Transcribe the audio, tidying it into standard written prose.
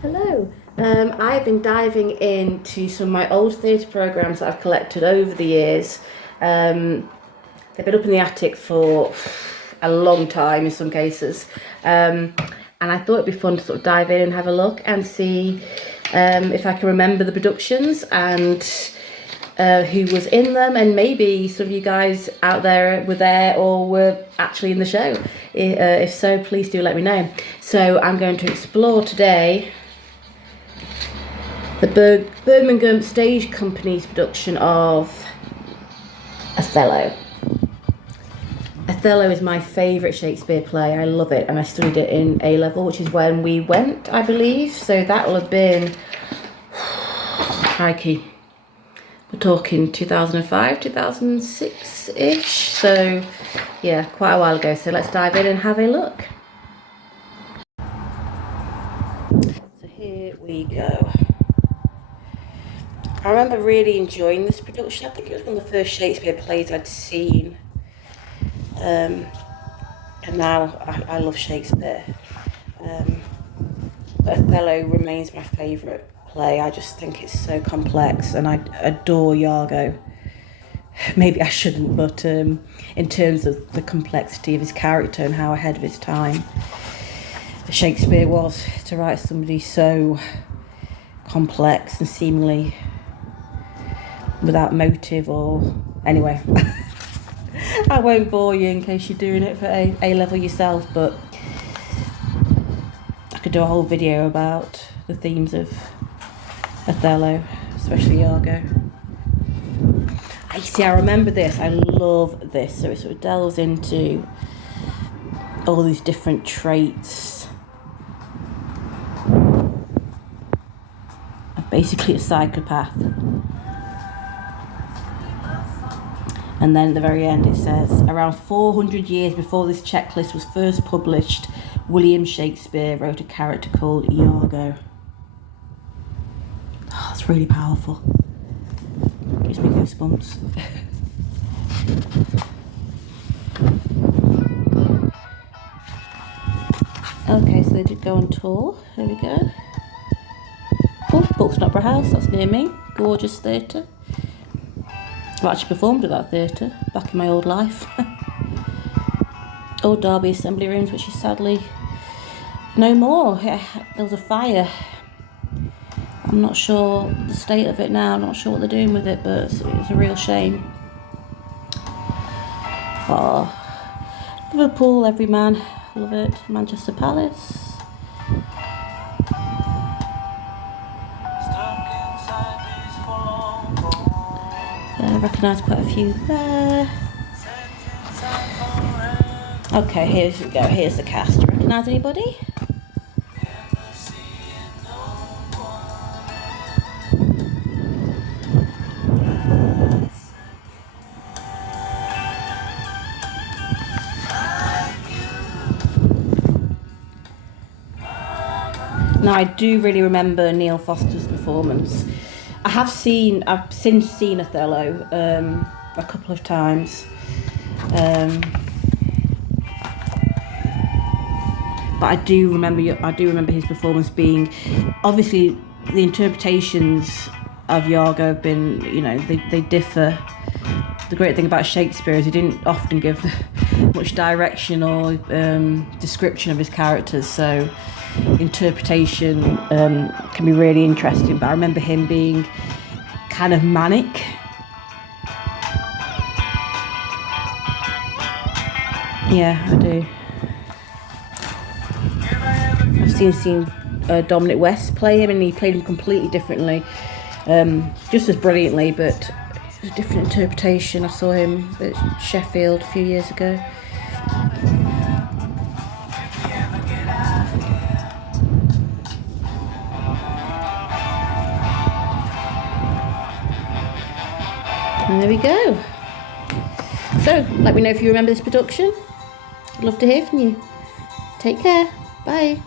Hello. I've been diving into some of my old theatre programmes that I've collected over the years. They've been up in the attic for a long time in some cases. And I thought it'd be fun to sort of dive in and have a look and see if I can remember the productions and who was in them, and maybe some of you guys out there were there or were actually in the show. If so, please do let me know. So I'm going to explore today the Birmingham Stage Company's production of Othello. Othello is my favourite Shakespeare play. I love it, and I studied it in A-level, which is when we went, I believe. So that will have been, crikey, we're talking 2005, 2006-ish. So yeah, quite a while ago. So let's dive in and have a look. So here we go. I remember really enjoying this production. I think it was one of the first Shakespeare plays I'd seen. And now I love Shakespeare. But Othello remains my favourite play. I just think it's so complex, and I adore Iago. Maybe I shouldn't, but in terms of the complexity of his character and how ahead of his time Shakespeare was to write somebody so complex and seemingly without motive or... Anyway, I won't bore you in case you're doing it for A-level yourself, but I could do a whole video about the themes of Othello, especially Iago. I remember this. I love this. So it sort of delves into all these different traits of basically a psychopath. And then at the very end it says, around 400 years before this checklist was first published, William Shakespeare wrote a character called Iago. Oh, that's really powerful. Gives me goosebumps. Okay, so they did go on tour. Here we go. Oh, Buxton Opera House, that's near me. Gorgeous theatre. I've actually performed at that theatre back in my old life. Old Derby Assembly Rooms, which is sadly no more. There was a fire. I'm not sure the state of it now. I'm not sure what they're doing with it, but it's a real shame. Oh, Liverpool, every man, love it. Manchester Palace. I recognise quite a few there. Okay, here we go. Here's the cast. Do you recognise anybody? Now, I do really remember Neil Foster's performance. I've since seen Othello a couple of times, but I do remember his performance being, obviously the interpretations of Iago have been, they differ. The great thing about Shakespeare is he didn't often give much direction or description of his characters, so interpretation can be really interesting. But I remember him being kind of manic. Yeah, I do. I've seen Dominic West play him, and he played him completely differently, just as brilliantly, but a different interpretation. I saw him at Sheffield a few years ago. And there we go. So, let me know if you remember this production. I'd love to hear from you. Take care. Bye.